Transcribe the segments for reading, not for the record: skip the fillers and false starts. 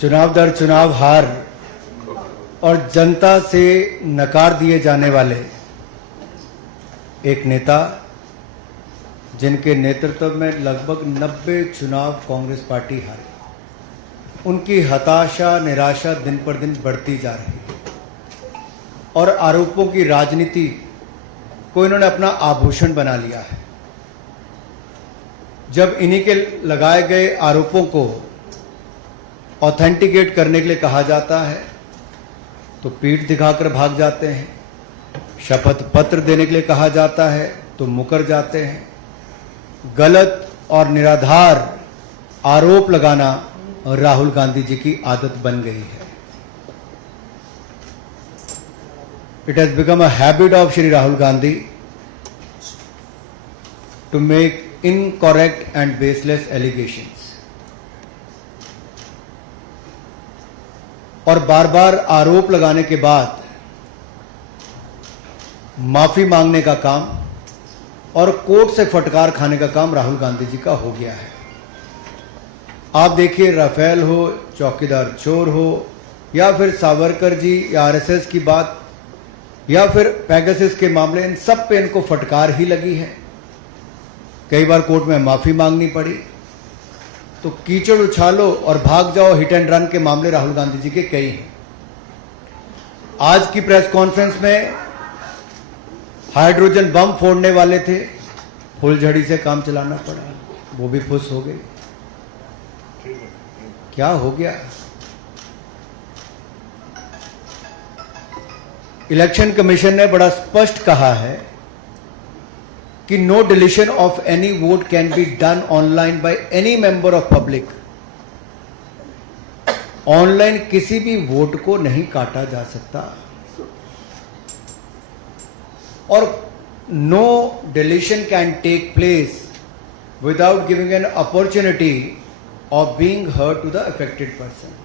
चुनाव दर चुनाव हार और जनता से नकार दिए जाने वाले एक नेता, जिनके नेतृत्व में लगभग 90 चुनाव कांग्रेस पार्टी हारी, उनकी हताशा निराशा दिन पर दिन बढ़ती जा रही है और आरोपों की राजनीति को इन्होंने अपना आभूषण बना लिया है। जब इन्हीं के लगाए गए आरोपों को ऑथेंटिकेट करने के लिए कहा जाता है तो पीठ दिखाकर भाग जाते हैं, शपथ पत्र देने के लिए कहा जाता है तो मुकर जाते हैं। गलत और निराधार आरोप लगाना राहुल गांधी जी की आदत बन गई है। It has become a habit of Shri Rahul Gandhi to make incorrect and baseless allegations. और बार बार आरोप लगाने के बाद माफी मांगने का काम और कोर्ट से फटकार खाने का काम राहुल गांधी जी का हो गया है। आप देखिए, राफेल हो, चौकीदार चोर हो, या फिर सावरकर जी या आरएसएस की बात, या फिर पेगासस के मामले, इन सब पे इनको फटकार ही लगी है। कई बार कोर्ट में माफी मांगनी पड़ी। तो कीचड़ उछालो और भाग जाओ हिट एंड रन के मामले राहुल गांधी जी के कई हैं। आज की प्रेस कॉन्फ्रेंस में हाइड्रोजन बम फोड़ने वाले थे, फुलझड़ी से काम चलाना पड़ा, वो भी फुस हो गए। क्या हो गया? इलेक्शन कमीशन ने बड़ा स्पष्ट कहा है कि no deletion of any vote can be done online by any member of public. Online किसी भी वोट को नहीं काटा जा सकता और no deletion can take place without giving an opportunity of being heard to the affected person.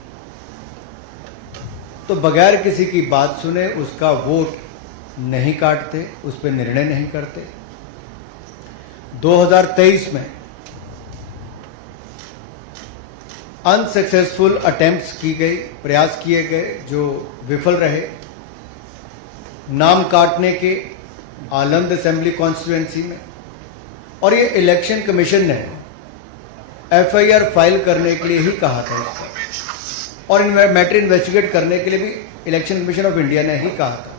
तो बगैर किसी की बात सुने उसका वोट नहीं काटते, उस पर निर्णय नहीं करते। 2023 में अनसक्सेसफुल अटेम्प्ट्स की गई, प्रयास किए गए जो विफल रहे, नाम काटने के आलंद असेंबली कॉन्स्टिट्यूएंसी में। और ये इलेक्शन कमीशन ने एफआईआर फाइल करने के लिए ही कहा था इसका, और मैटर इन्वेस्टिगेट करने के लिए भी इलेक्शन कमीशन ऑफ इंडिया ने ही कहा था।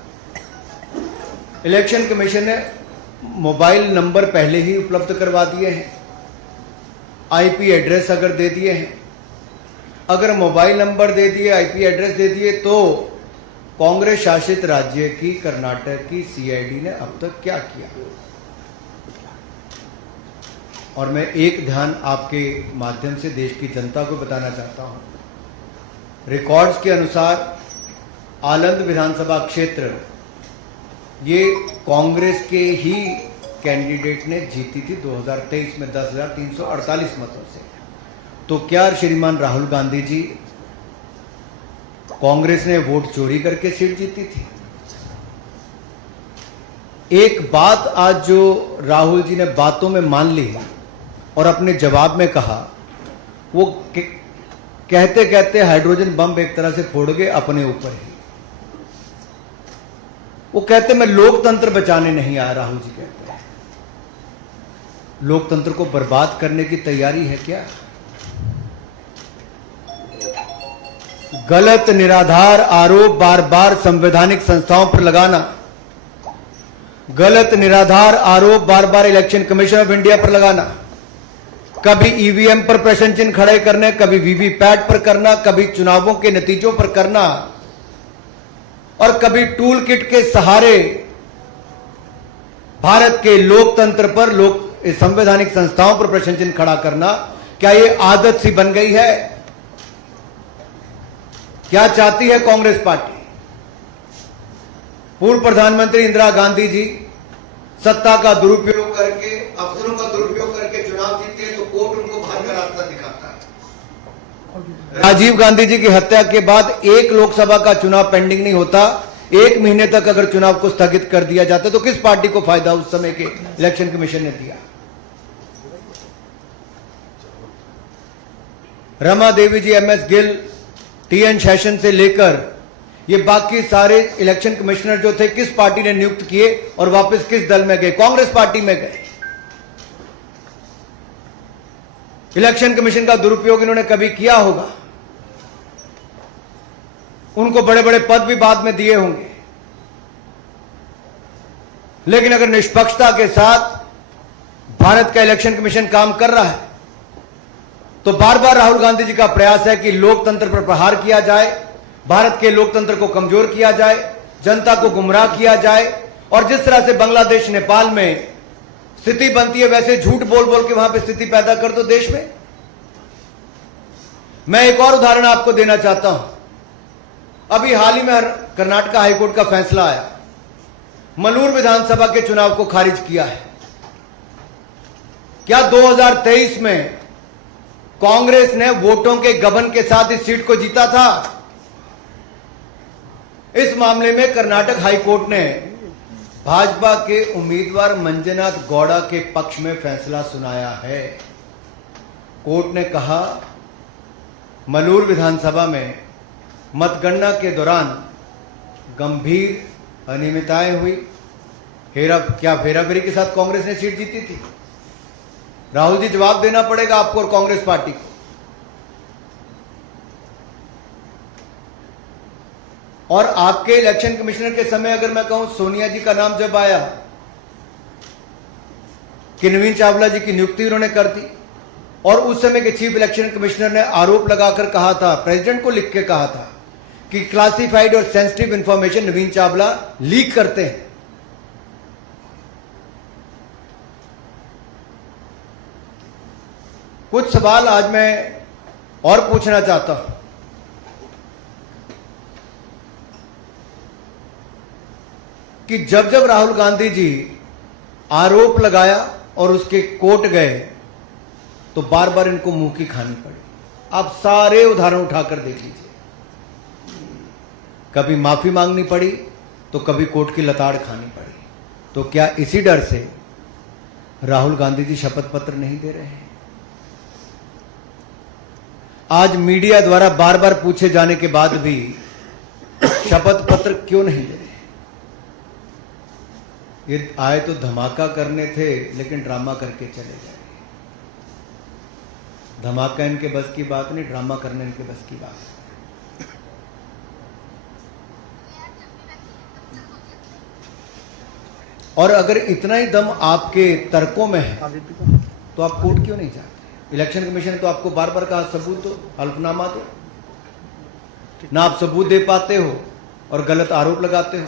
इलेक्शन कमीशन ने मोबाइल नंबर पहले ही उपलब्ध करवा दिए हैं, आईपी एड्रेस अगर दे दिए हैं, अगर मोबाइल नंबर दे दिए, आईपी एड्रेस दे दिए, तो कांग्रेस शासित राज्य की कर्नाटक की सीआईडी ने अब तक क्या किया? और मैं एक ध्यान आपके माध्यम से देश की जनता को बताना चाहता हूं। रिकॉर्ड्स के अनुसार आलंद विधानसभा क्षेत्र ये कांग्रेस के ही कैंडिडेट ने जीती थी 2023 में 10,348 मतों से। तो क्या श्रीमान राहुल गांधी जी, कांग्रेस ने वोट चोरी करके सीट जीती थी? एक बात आज जो राहुल जी ने बातों में मान ली है और अपने जवाब में कहा, वो कहते कहते हाइड्रोजन बम एक तरह से फोड़ गए अपने ऊपर ही। वो कहते मैं लोकतंत्र बचाने नहीं आया। राहुल जी कहते हैं लोकतंत्र को बर्बाद करने की तैयारी है क्या? गलत निराधार आरोप बार बार संवैधानिक संस्थाओं पर लगाना, गलत निराधार आरोप बार बार इलेक्शन कमीशन ऑफ इंडिया पर लगाना, कभी ईवीएम पर प्रश्न चिन्ह खड़े करने, कभी वीवीपैट पर करना, कभी चुनावों के नतीजों पर करना, और कभी टूल किट के सहारे भारत के लोकतंत्र पर, संवैधानिक संस्थाओं पर प्रश्न चिन्ह खड़ा करना, क्या यह आदत सी बन गई है? क्या चाहती है कांग्रेस पार्टी? पूर्व प्रधानमंत्री इंदिरा गांधी जी सत्ता का दुरुपयोग करके, अफसरों का दुरुपयोग करके चुनाव जीते हैं तो कोर्ट उनको बाहर का रास्ता दिखाता है। राजीव गांधी जी की हत्या के बाद एक लोकसभा का चुनाव पेंडिंग नहीं होता, 1 महीने तक अगर चुनाव को स्थगित कर दिया जाता तो किस पार्टी को फायदा उस समय के इलेक्शन कमीशन ने दिया? रमा देवी जी, एमएस गिल, टीएन शेषन से लेकर ये बाकी सारे इलेक्शन कमिश्नर जो थे किस पार्टी ने नियुक्त किए और वापस किस दल में गए? कांग्रेस पार्टी में गए। इलेक्शन कमीशन का दुरुपयोग इन्होंने कभी किया होगा, उनको बड़े बड़े पद भी बाद में दिए होंगे, लेकिन अगर निष्पक्षता के साथ भारत का इलेक्शन कमीशन काम कर रहा है तो बार बार राहुल गांधी जी का प्रयास है कि लोकतंत्र पर प्रहार किया जाए, भारत के लोकतंत्र को कमजोर किया जाए, जनता को गुमराह किया जाए, और जिस तरह से बांग्लादेश नेपाल में स्थिति बनती है वैसे झूठ बोल बोल के वहां पे स्थिति पैदा कर दो देश में। मैं एक और उदाहरण आपको देना चाहता हूं। अभी हाल ही में कर्नाटक हाईकोर्ट का फैसला आया, मलूर विधानसभा के चुनाव को खारिज किया है। क्या 2023 में कांग्रेस ने वोटों के गबन के साथ इस सीट को जीता था? इस मामले में कर्नाटक हाईकोर्ट ने भाजपा के उम्मीदवार मंजुनाथ गौड़ा के पक्ष में फैसला सुनाया है। कोर्ट ने कहा मलूर विधानसभा में मतगणना के दौरान गंभीर अनियमितताएं हुई। क्या फेराफेरी के साथ कांग्रेस ने सीट जीती थी? राहुल जी, जवाब देना पड़ेगा आपको और कांग्रेस पार्टी को। और आपके इलेक्शन कमिश्नर के समय अगर मैं कहूं, सोनिया जी का नाम जब आया कि नवीन चावला जी की नियुक्ति उन्होंने कर दी, और उस समय के चीफ इलेक्शन कमिश्नर ने आरोप लगाकर कहा था, प्रेसिडेंट को लिख के कहा था कि क्लासिफाइड और सेंसिटिव इंफॉर्मेशन नवीन चावला लीक करते हैं। कुछ सवाल आज मैं और पूछना चाहता हूं कि जब जब राहुल गांधी जी आरोप लगाया और उसके कोर्ट गए तो बार बार इनको मुंह की खानी पड़ी। आप सारे उदाहरण उठाकर देख लीजिए, कभी माफी मांगनी पड़ी तो कभी कोर्ट की लताड़ खानी पड़ी। तो क्या इसी डर से राहुल गांधी जी शपथ पत्र नहीं दे रहे हैं? आज मीडिया द्वारा बार बार पूछे जाने के बाद भी शपथ पत्र क्यों नहीं दे रहे? ये आए तो धमाका करने थे, लेकिन ड्रामा करके चले गए। धमाका इनके बस की बात नहीं, ड्रामा करने इनके बस की बात है। और अगर इतना ही दम आपके तर्कों में है तो आप कोर्ट क्यों नहीं जाते? इलेक्शन कमीशन ने तो आपको बार बार कहा सबूत दो, हल्फनामा दो, ना आप सबूत दे पाते हो और गलत आरोप लगाते हो।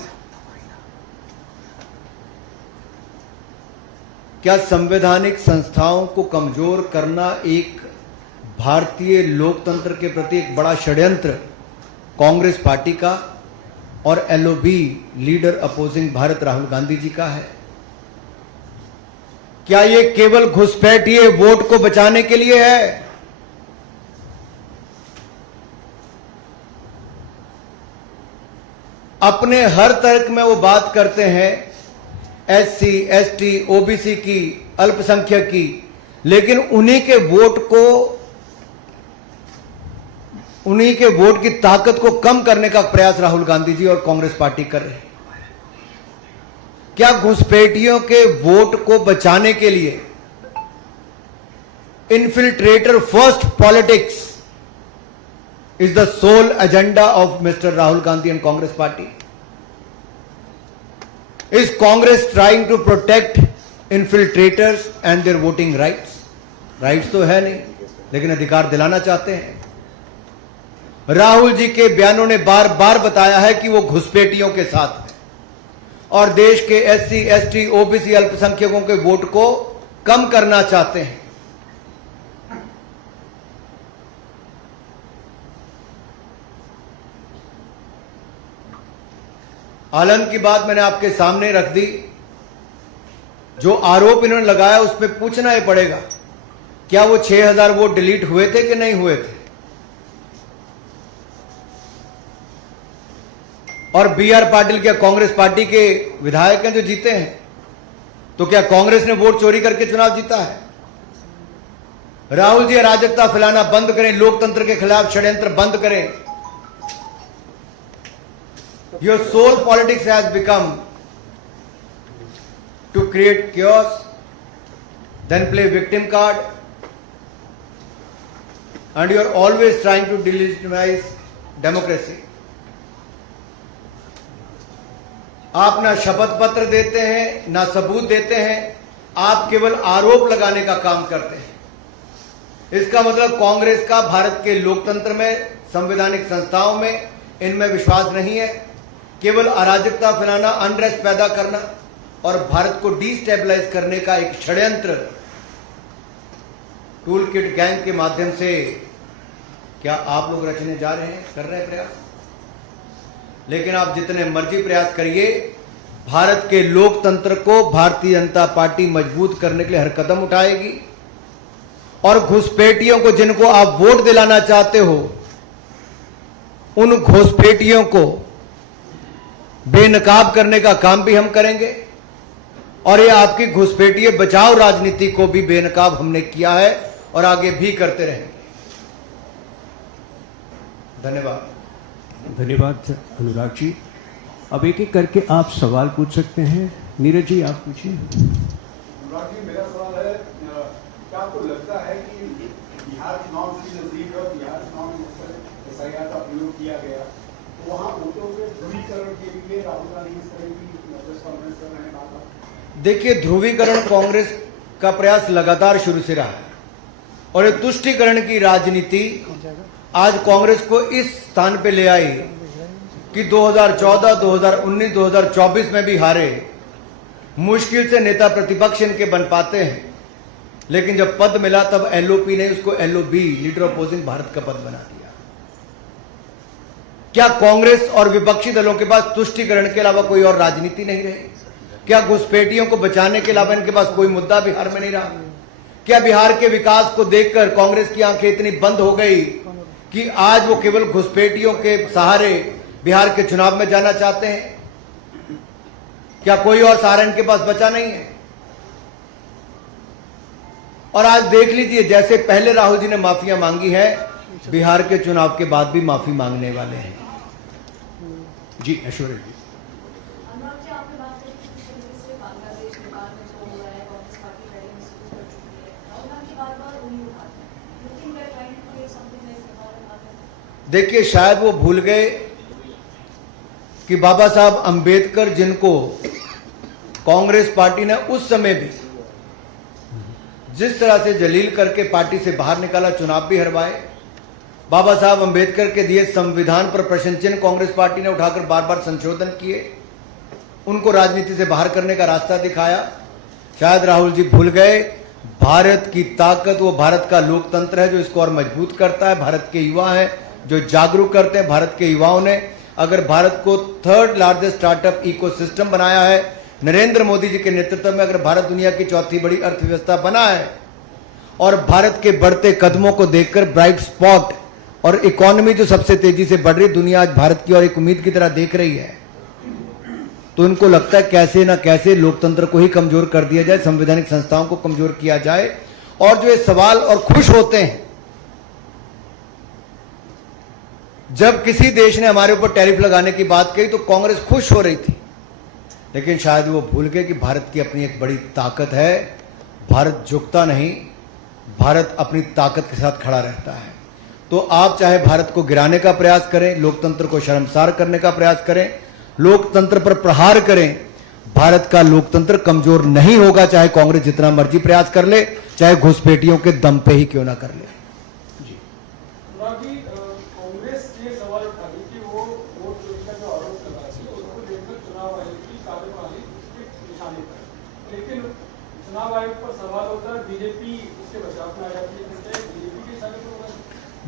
क्या संवैधानिक संस्थाओं को कमजोर करना एक भारतीय लोकतंत्र के प्रति एक बड़ा षड्यंत्र कांग्रेस पार्टी का और LOB leader opposing Bharat Rahul Gandhi ji का है? क्या ये केवल घुसपैठिए वोट को बचाने के लिए है? अपने हर तर्क में वो बात करते हैं एससी, एसटी, ओबीसी की, अल्पसंख्यक की, लेकिन उन्हीं के वोट की ताकत को कम करने का प्रयास राहुल गांधी जी और कांग्रेस पार्टी कर रहे हैं। क्या घुसपैठियों के वोट को बचाने के लिए infiltrator first politics is the sole agenda of mister Rahul Gandhi and Congress party? Is Congress trying to protect infiltrators and their voting rights? Rights तो है नहीं, लेकिन अधिकार दिलाना चाहते हैं। राहुल जी के बयानों ने बार बार बताया है कि वो घुसपैठियों के साथ है और देश के एससी, एसटी, ओबीसी, अल्पसंख्यकों के वोट को कम करना चाहते हैं। आलंद की बात मैंने आपके सामने रख दी। जो आरोप इन्होंने लगाया उस पर पूछना ही पड़ेगा, क्या वो 6000 वोट डिलीट हुए थे कि नहीं हुए थे? और बीआर पाटिल क्या कांग्रेस पार्टी के विधायक हैं जो जीते हैं? तो क्या कांग्रेस ने वोट चोरी करके चुनाव जीता है? राहुल जी अराजकता फैलाना बंद करें, लोकतंत्र के खिलाफ षड्यंत्र बंद करें, Your sole politics has become to create chaos, then play victim card, and you are always trying to delegitimize democracy. आप ना शपथ पत्र देते हैं, ना सबूत देते हैं, आप केवल आरोप लगाने का काम करते हैं। इसका मतलब कांग्रेस का भारत के लोकतंत्र में, संवैधानिक संस्थाओं में, इनमें विश्वास नहीं है। केवल अराजकता फैलाना, अनरेस्ट पैदा करना और भारत को डिस्टेबलाइज करने का एक षड्यंत्र टूल किट गैंग के माध्यम से क्या आप लोग रचने जा रहे हैं, कर रहे हैं प्रयास? लेकिन आप जितने मर्जी प्रयास करिए, भारत के लोकतंत्र को भारतीय जनता पार्टी मजबूत करने के लिए हर कदम उठाएगी और घुसपैठियों को, जिनको आप वोट दिलाना चाहते हो, उन घुसपैठियों को बेनकाब करने का काम भी हम करेंगे। और ये आपकी घुसपैठिए बचाओ राजनीति को भी बेनकाब हमने किया है और आगे भी करते रहेंगे। धन्यवाद। धन्यवाद अनुराग जी। अब एक एक करके आप सवाल पूछ सकते हैं। नीरज जी, आप पूछिए। अनुराग जी, मेरा सवाल है, क्या आपको लगता है कि बिहार चुनाव की नजदीक है, बिहार चुनाव में SIR का प्रयोग किया गया, तो वहाँ वोटों के ध्रुवीकरण के लिए राहुल गांधी इस तरह की प्रेस कॉन्फ्रेंस कर रहे हैं? देखिए, ध्रुवीकरण कांग्रेस का प्रयास लगातार शुरू से रहा है और ये तुष्टीकरण की राजनीति आज कांग्रेस को इस स्थान पे ले आई कि 2014, 2019, 2024 में भी हारे। मुश्किल से नेता प्रतिपक्ष इनके बन पाते हैं, लेकिन जब पद मिला तब LOP ने उसको LOB, लीडर अपोजिंग भारत का पद बना दिया। क्या कांग्रेस और विपक्षी दलों के पास तुष्टीकरण के अलावा कोई और राजनीति नहीं रही? क्या घुसपैठियों को बचाने के अलावा इनके पास कोई मुद्दा बिहार में नहीं रहा? क्या बिहार के विकास को देखकर कांग्रेस की आंखें इतनी बंद हो गई कि आज वो केवल घुसपैठियों के सहारे बिहार के चुनाव में जाना चाहते हैं? क्या कोई और सहारा इनके पास बचा नहीं है? और आज देख लीजिए, जैसे पहले राहुल जी ने माफिया मांगी है, बिहार के चुनाव के बाद भी माफी मांगने वाले हैं। जी, ऐश्वर्या जी। देखिए, शायद वो भूल गए कि बाबा साहब अंबेडकर, जिनको कांग्रेस पार्टी ने उस समय भी जिस तरह से जलील करके पार्टी से बाहर निकाला, चुनाव भी हरवाए, बाबा साहब अंबेडकर के दिए संविधान पर प्रश्न चिन्ह कांग्रेस पार्टी ने उठाकर बार बार संशोधन किए, उनको राजनीति से बाहर करने का रास्ता दिखाया। शायद राहुल जी भूल गए, भारत की ताकत वो भारत का लोकतंत्र है जो इसको और मजबूत करता है। भारत के युवा हैं जो जागरूक करते हैं। भारत के युवाओं ने अगर भारत को 3rd लार्जेस्ट स्टार्टअप इकोसिस्टम बनाया है, नरेंद्र मोदी जी के नेतृत्व में अगर भारत दुनिया की 4थी बड़ी अर्थव्यवस्था बना है और भारत के बढ़ते कदमों को देखकर ब्राइट स्पॉट और इकोनॉमी जो सबसे तेजी से बढ़ रही, दुनिया आज भारत की और एक उम्मीद की तरह देख रही है, तो इनको लगता है कैसे ना कैसे लोकतंत्र को ही कमजोर कर दिया जाए, संवैधानिक संस्थाओं को कमजोर किया जाए। और जो ये सवाल और खुश होते हैं जब किसी देश ने हमारे ऊपर टैरिफ लगाने की बात कही तो कांग्रेस खुश हो रही थी, लेकिन शायद वो भूल गए कि भारत की अपनी एक बड़ी ताकत है। भारत झुकता नहीं, भारत अपनी ताकत के साथ खड़ा रहता है। तो आप चाहे भारत को गिराने का प्रयास करें, लोकतंत्र को शर्मसार करने का प्रयास करें, लोकतंत्र पर प्रहार करें, भारत का लोकतंत्र कमजोर नहीं होगा, चाहे कांग्रेस जितना मर्जी प्रयास कर ले, चाहे घुसपैठियों के दम पे ही क्यों ना कर ले।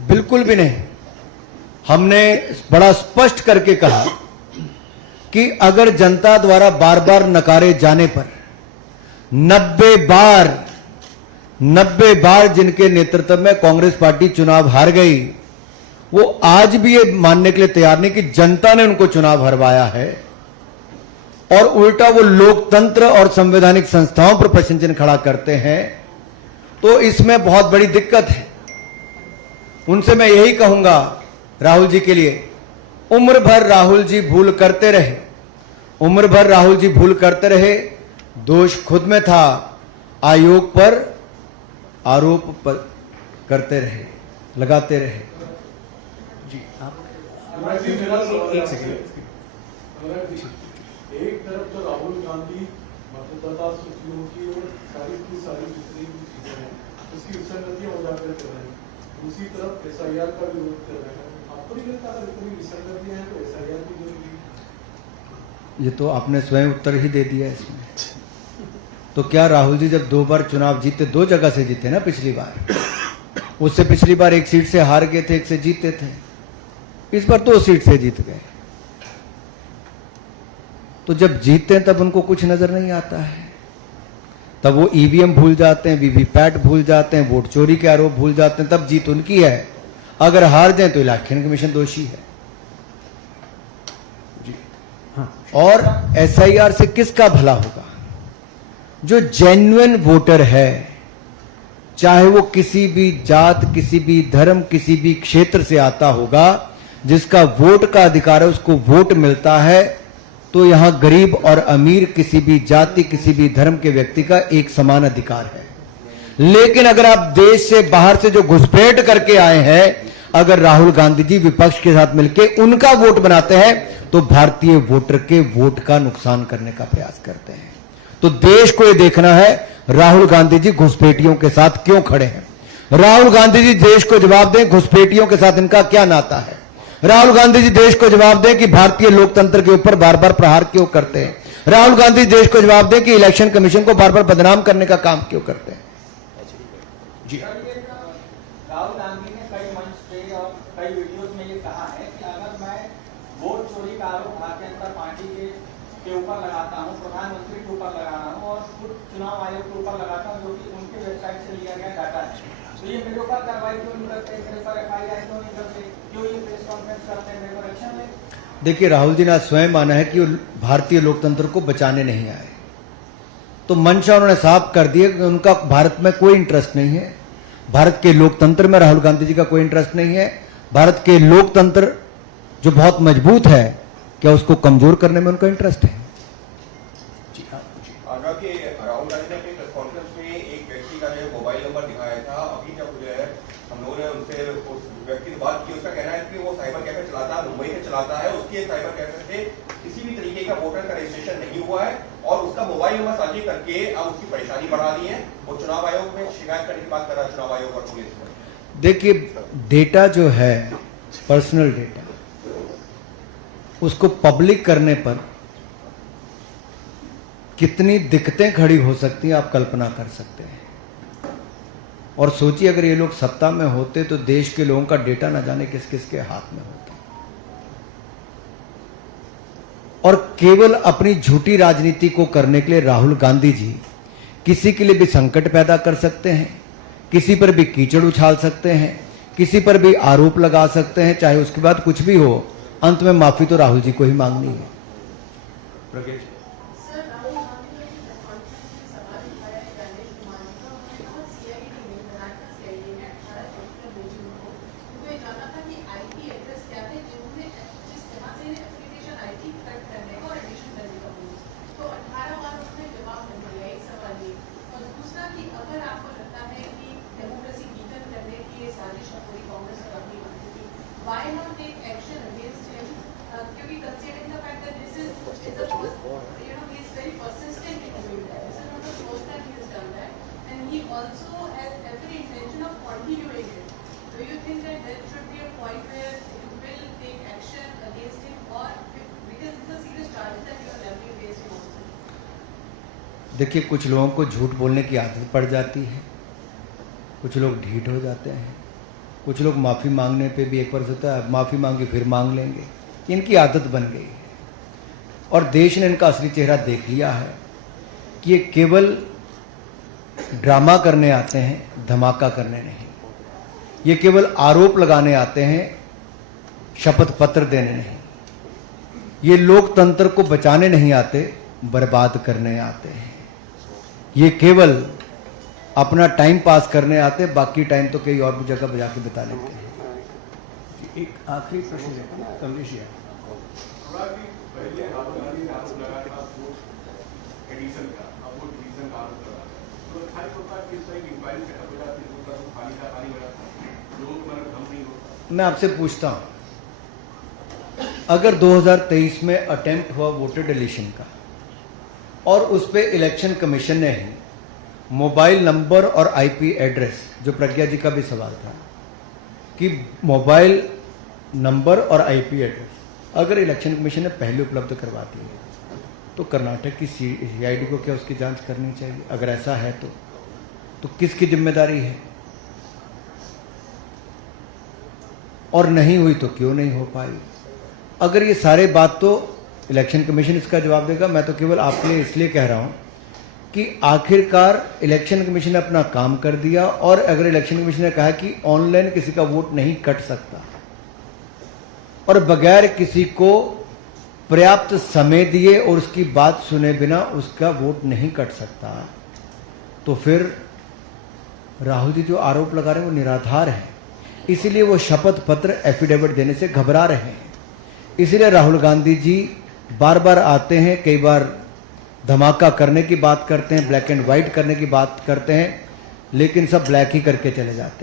बिल्कुल भी नहीं। हमने बड़ा स्पष्ट करके कहा कि अगर जनता द्वारा बार बार नकारे जाने पर 90 बार जिनके नेतृत्व में कांग्रेस पार्टी चुनाव हार गई, वो आज भी ये मानने के लिए तैयार नहीं कि जनता ने उनको चुनाव हरवाया है, और उल्टा वो लोकतंत्र और संवैधानिक संस्थाओं पर प्रश्न चिन्ह खड़ा करते हैं, तो इसमें बहुत बड़ी दिक्कत है। उनसे मैं यही कहूंगा राहुल जी के लिए उम्र भर राहुल जी भूल करते रहे, उम्र भर राहुल जी भूल करते रहे। दोष खुद में था, आयोग पर आरोप पर करते रहे, लगाते रहे। जी आप अनुराग जी, मेरा सवाल एक है सेकंड। अनुराग जी, एक तरफ तो राहुल गांधी मतदाता सूचियों की और सारी जितनी भी चीजें हैं उसकी विसंगतियां उजागर कर रहे हैं, दूसरी तरफ एसआईआर का विरोध कर रहे हैं। आपको नहीं लगता अगर इतनी विसंगतियां हैं तो एसआईआर की जरूरी है? ये तो आपने स्वयं उत्तर ही दे दिया इसमें। तो क्या राहुल जी जब 2 बार चुनाव जीते, 2 जगह से जीते ना, पिछली बार, उससे पिछली बार 1 सीट से हार गए थे, 1 से जीते थे, इस बार 2 सीट से जीत गए। तो जब जीतते हैं तब उनको कुछ नजर नहीं आता है, तब वो ईवीएम भूल जाते हैं, वीवीपैट भूल जाते हैं, वोट चोरी के आरोप भूल जाते हैं, तब जीत उनकी है। अगर हार जाए तो इलेक्शन कमीशन दोषी है। जी हाँ, और एसआईआर से किसका भला होगा? जो जेन्युइन वोटर है, चाहे वो किसी भी जात, किसी भी धर्म, किसी भी क्षेत्र से आता होगा, जिसका वोट का अधिकार है, उसको वोट मिलता है। तो यहां गरीब और अमीर, किसी भी जाति, किसी भी धर्म के व्यक्ति का एक समान अधिकार है। लेकिन अगर आप देश से बाहर से जो घुसपैठ करके आए हैं, अगर राहुल गांधी जी विपक्ष के साथ मिलकर उनका वोट बनाते हैं, तो भारतीय वोटर के वोट का नुकसान करने का प्रयास करते हैं। तो देश को यह देखना है राहुल गांधी जी घुसपैठियों के साथ क्यों खड़े हैं। राहुल गांधी जी देश को जवाब दें, घुसपैठियों के साथ इनका क्या नाता है। राहुल गांधी जी देश को जवाब दें कि भारतीय लोकतंत्र के ऊपर बार बार प्रहार क्यों करते हैं। राहुल गांधी देश को जवाब दें कि इलेक्शन कमीशन को बार बार बदनाम करने का काम क्यों करते हैं। जी राहुल गांधी ने कई मंच पे और कई वीडियोस में ये कहा है कि अगर मैं वोट चोरी का आरोप भारतीय जनता पार्टी के ऊपर लगाता हूँ, प्रधानमंत्री के ऊपर लगा रहा हूँ और खुद चुनाव आयोग के ऊपर लगाता हूँ, जो कि उनके वेबसाइट से लिया गया डाटा है, तो ये मेरे ऊपर कार्रवाई क्यों नहीं करते, मेरे पर एफआईआर क्यों नहीं करते, क्यों ये प्रेस कॉन्फ्रेंस करते हैं, मेरे पर एक्शन ले। देखिए, राहुल जी ने आज स्वयं माना है कि वो भारतीय लोकतंत्र को बचाने नहीं आए। तो मंशा उन्होंने साफ कर दिया कि उनका भारत में कोई इंटरेस्ट नहीं है, भारत के लोकतंत्र में राहुल गांधी जी का कोई इंटरेस्ट नहीं है। भारत के लोकतंत्र जो बहुत मजबूत है, क्या उसको कमजोर करने में उनका इंटरेस्ट है। जी हाँ, जी कि राहुल गांधी ने अपनी प्रेस कॉन्फ्रेंस में एक व्यक्ति का जो मोबाइल नंबर दिखाया था, अभी जब जो है हम लोगों ने उनसे उस व्यक्ति से बात की, उसका कहना है कि वो साइबर कैफे चलाता है, मुंबई में चलाता है, उसके साइबर कैफे से किसी भी तरीके का वोटर का रजिस्ट्रेशन नहीं हुआ है और उसका मोबाइल नंबर साझी करके अब उसकी परेशानी बढ़ा दी है। वो चुनाव आयोग में शिकायत करने की बात कर रहा है, चुनाव आयोग और पुलिस में। देखिए, डेटा जो है, पर्सनल डेटा, उसको पब्लिक करने पर कितनी दिक्कतें खड़ी हो सकती हैं, आप कल्पना कर सकते हैं। और सोचिए, अगर ये लोग सत्ता में होते तो देश के लोगों का डेटा न जाने किस किस के हाथ में होता। और केवल अपनी झूठी राजनीति को करने के लिए राहुल गांधी जी किसी के लिए भी संकट पैदा कर सकते हैं, किसी पर भी कीचड़ उछाल सकते हैं, किसी पर भी आरोप लगा सकते हैं, चाहे उसके बाद कुछ भी हो, अंत में माफी तो राहुल जी को ही मांगनी है। प्रज्ञेश सर, राहुल गांधी ने प्रेस कॉन्फ्रेंस में सवाल उठाया है गणेश कुमार जी का। उन्होंने कहा सीआईडी ने कर्नाटक सीआईडी ने 18 चौथी भेजी उनको। उनको ये जानना था कि आईपी एड्रेस क्या थे जिन्होंने जिस जहां से एप्लीकेशन आईटी कट करने का और एडिशन करने का बोला। तो 18 बार उसने जवाब नहीं दिया। एक सवाल ये, और दूसरा कि अगर आपको लगता है कि डेमोक्रेसी वीकन करने की ये साजिश है पूरी कांग्रेस और राहुल गांधी की, why not take action against him? क्योंकि considering the fact that this is the first, you know, he is very persistent in doing that. This is not the first time he has done that, and he also has every intention of continuing it. Do you think that there should be a point where you will take action against him, or because it's a serious charges that you are levying against him also? देखिए, कुछ लोगों को झूठ बोलने की आदत पड़ जाती है, कुछ लोग ढीठ हो जाते हैं, कुछ लोग माफ़ी मांगने पे भी एक बार होता है माफ़ी मांगी फिर मांग लेंगे, इनकी आदत बन गई है। और देश ने इनका असली चेहरा देख लिया है कि ये केवल ड्रामा करने आते हैं, धमाका करने नहीं। ये केवल आरोप लगाने आते हैं, शपथ पत्र देने नहीं। ये लोकतंत्र को बचाने नहीं आते, बर्बाद करने आते हैं। ये केवल अपना टाइम पास करने आते, बाकी टाइम तो कई और भी जगह बजा के बिता लेते हैं। एक आखिरी प्रश्न है कमलेश जी। अनुराग जी, पहले राहुल गांधी ने आरोप लगाया था वोट एडिशन का, अब वोट एडिशन का आरोप लगा, तो खाली होता है कि इस तरह की इंक्वायरी सेटअप हो जाती है, तो पानी का पानी बना लोगों को मन भ्रम नहीं होता। मैं आपसे पूछता हूं, अगर 2023 में अटेम्प्ट हुआ वोटर डिलीशन का और उस पे इलेक्शन कमीशन ने ही मोबाइल नंबर और आईपी एड्रेस, जो प्रज्ञा जी का भी सवाल था कि मोबाइल नंबर और आईपी एड्रेस अगर इलेक्शन कमीशन ने पहले उपलब्ध करवा दिए तो कर्नाटक की सीआईडी को क्या उसकी जांच करनी चाहिए? अगर ऐसा है तो किसकी जिम्मेदारी है? और नहीं हुई तो क्यों नहीं हो पाई? अगर ये सारे बात तो इलेक्शन कमीशन इसका जवाब देगा, मैं तो केवल आपके लिए इसलिए कह रहा हूं कि आखिरकार इलेक्शन कमीशन ने अपना काम कर दिया और अगर इलेक्शन कमीशन ने कहा कि ऑनलाइन किसी का वोट नहीं कट सकता और बगैर किसी को पर्याप्त समय दिए और उसकी बात सुने बिना उसका वोट नहीं कट सकता, तो फिर राहुल जी जो आरोप लगा रहे हैं वो निराधार है। इसीलिए वो शपथ पत्र एफिडेविट देने से घबरा रहे हैं। इसीलिए राहुल गांधी जी बार बार आते हैं, कई बार धमाका करने की बात करते हैं, ब्लैक एंड व्हाइट करने की बात करते हैं, लेकिन सब ब्लैक ही करके चले जाते हैं।